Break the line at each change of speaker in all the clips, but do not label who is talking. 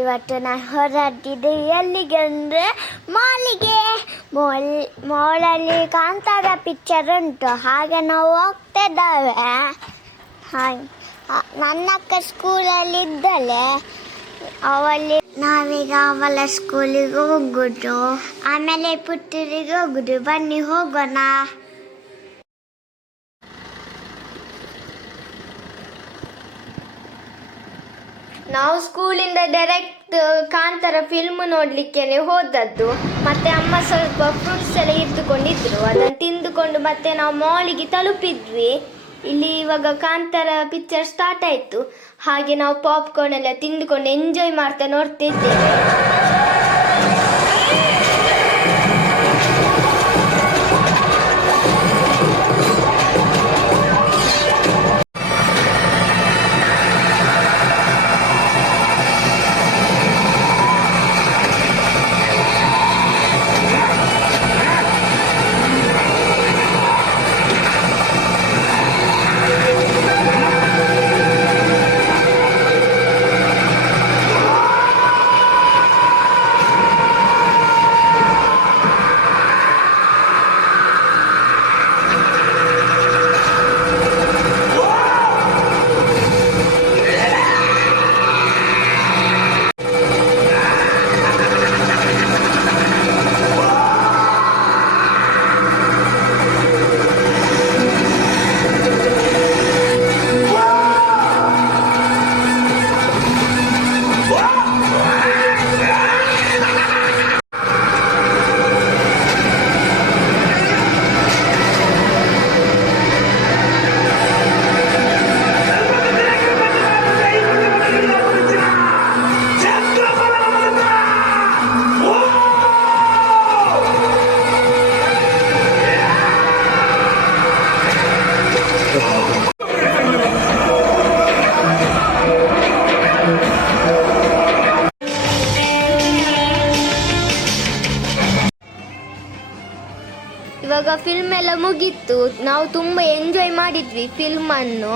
ಇವತ್ತು ನಾನು ಹೊರಟಿದ್ದು ಎಲ್ಲಿಗೆ ಅಂದರೆ ಮಾಲಿಗೆ. ಮಾಲ್ ಮಾಲಲ್ಲಿ ಕಾಂತಾರ ಪಿಕ್ಚರ್ ಉಂಟು, ಹಾಗೆ ನಾವು ಹೋಗ್ತಾ ಇದ್ದಾವೆ ಹಾಗೆ ನನ್ನ ಅಕ್ಕ ಸ್ಕೂಲಲ್ಲಿ ಇದ್ದಲೆ ಅವಲ್ಲಿ ನಾವೀಗ ಅವಳ ಸ್ಕೂಲಿಗೆ ಹೋಗುದು. ಆಮೇಲೆ ಪುತ್ತೂರಿಗೆ ಹೋಗುದು. ಬನ್ನಿ ಹೋಗೋಣ.
ನಾವು ಸ್ಕೂಲಿಂದ ಡೈರೆಕ್ಟ್ ಕಾಂತಾರ ಫಿಲ್ಮ್ ನೋಡ್ಲಿಕ್ಕೆ ಹೋದದ್ದು. ಮತ್ತೆ ಅಮ್ಮ ಸ್ವಲ್ಪ ಫ್ರೂಟ್ಸ್ ಎಲ್ಲ ಇದ್ದುಕೊಂಡಿದ್ರು. ಅದನ್ನು ತಿಂದುಕೊಂಡು ಮತ್ತೆ ನಾವು ಮಾಲಿಗೆ ತಲುಪಿದ್ವಿ. ಇಲ್ಲಿ ಇವಾಗ ಕಾಂತಾರ ಪಿಕ್ಚರ್ ಸ್ಟಾರ್ಟ್ ಆಯಿತು. ಹಾಗೆ ನಾವು ಪಾಪ್ಕಾರ್ನ್ ಎಲ್ಲ ತಿಂದುಕೊಂಡು ಎಂಜಾಯ್ ಮಾಡ್ತಾ ನೋಡ್ತಿದ್ದೇವೆ. ಇವಾಗ ಫಿಲ್ಮ್ ಎಲ್ಲ ಮುಗೀತು. ನಾವು ತುಂಬ ಎಂಜಾಯ್ ಮಾಡಿದ್ವಿ ಫಿಲ್ಮನ್ನು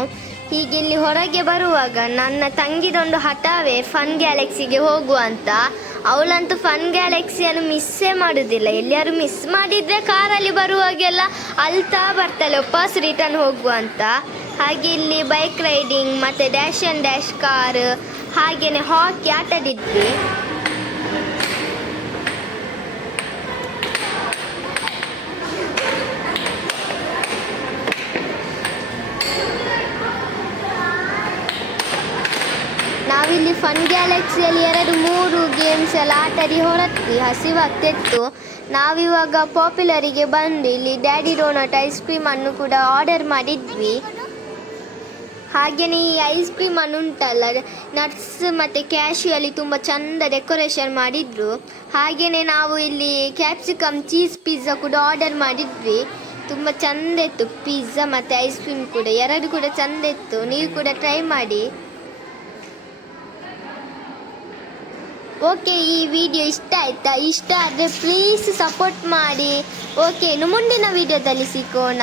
ಹೀಗೆ ಇಲ್ಲಿ ಹೊರಗೆ ಬರುವಾಗ ನನ್ನ ತಂಗಿದೊಂದು ಹಠವೇ ಫನ್ ಗ್ಯಾಲಕ್ಸಿಗೆ ಹೋಗುವ ಅಂತ. ಅವಳಂತೂ ಫನ್ ಗ್ಯಾಲಕ್ಸಿಯನ್ನು ಮಿಸ್ಸೇ ಮಾಡೋದಿಲ್ಲ. ಎಲ್ಲಿಯಾರು ಮಿಸ್ ಮಾಡಿದರೆ ಕಾರಲ್ಲಿ ಬರುವಾಗೆಲ್ಲ ಅಳ್ತಾ ಬರ್ತಾಳೆ, ವಾಪಸ್ ರಿಟರ್ನ್ ಹೋಗುವ ಅಂತ. ಹಾಗೆ ಇಲ್ಲಿ ಬೈಕ್ ರೈಡಿಂಗ್ ಮತ್ತು ಡ್ಯಾಶ್ ಆ್ಯಂಡ್ ಡ್ಯಾಶ್ ಕಾರ್ ಹಾಗೆಯೇ ಹಾಕಿ ಆಟಾಡಿದ್ವಿ ನಾವಿಲ್ಲಿ ಫನ್ ಗ್ಯಾಲಕ್ಸಿಯಲ್ಲಿ ಎರಡು, ಮೂರು ಗೇಮ್ಸ್ ಎಲ್ಲ ಆಟಾಡಿ ಹೊರಟ್ವಿ ಹಸಿವಾಗ್ತಿತ್ತು ನಾವಿವಾಗ ಪಾಪ್ಯುಲರಿಗೆ ಬಂದು ಇಲ್ಲಿ ಡ್ಯಾಡಿ ಡೋನಟ್ ಐಸ್ ಕ್ರೀಮನ್ನು ಕೂಡ ಆರ್ಡರ್ ಮಾಡಿದ್ವಿ. ಹಾಗೆಯೇ ಈ ಐಸ್ ಕ್ರೀಮ್ ಅನ್ನು ಉಂಟಲ್ಲ ನಟ್ಸ್ ಮತ್ತು ಕ್ಯಾಶಿಯಲ್ಲಿ ತುಂಬ ಚಂದ ಡೆಕೋರೇಷನ್ ಮಾಡಿದ್ರು. ಹಾಗೆಯೇ ನಾವು ಇಲ್ಲಿ ಕ್ಯಾಪ್ಸಿಕಮ್ ಚೀಸ್ ಪಿಜ್ಜಾ ಕೂಡ ಆರ್ಡರ್ ಮಾಡಿದ್ವಿ. ತುಂಬ ಚಂದ ಇತ್ತು ಪಿಜ್ಜಾ ಮತ್ತು ಐಸ್ ಕ್ರೀಮ್ ಕೂಡ. ಎರಡು ಕೂಡ ಚಂದ ಇತ್ತು. ನೀವು ಕೂಡ ಟ್ರೈ ಮಾಡಿ. ಓಕೆ ಈ ವಿಡಿಯೋ ಇಷ್ಟ ಆಯ್ತಾ? ಇಷ್ಟ ಆದರೆ ಪ್ಲೀಸ್ ಸಪೋರ್ಟ್ ಮಾಡಿ. ಓಕೆ ಇನ್ನು ಮುಂದಿನ ವಿಡಿಯೋದಲ್ಲಿ ಸಿಗೋಣ.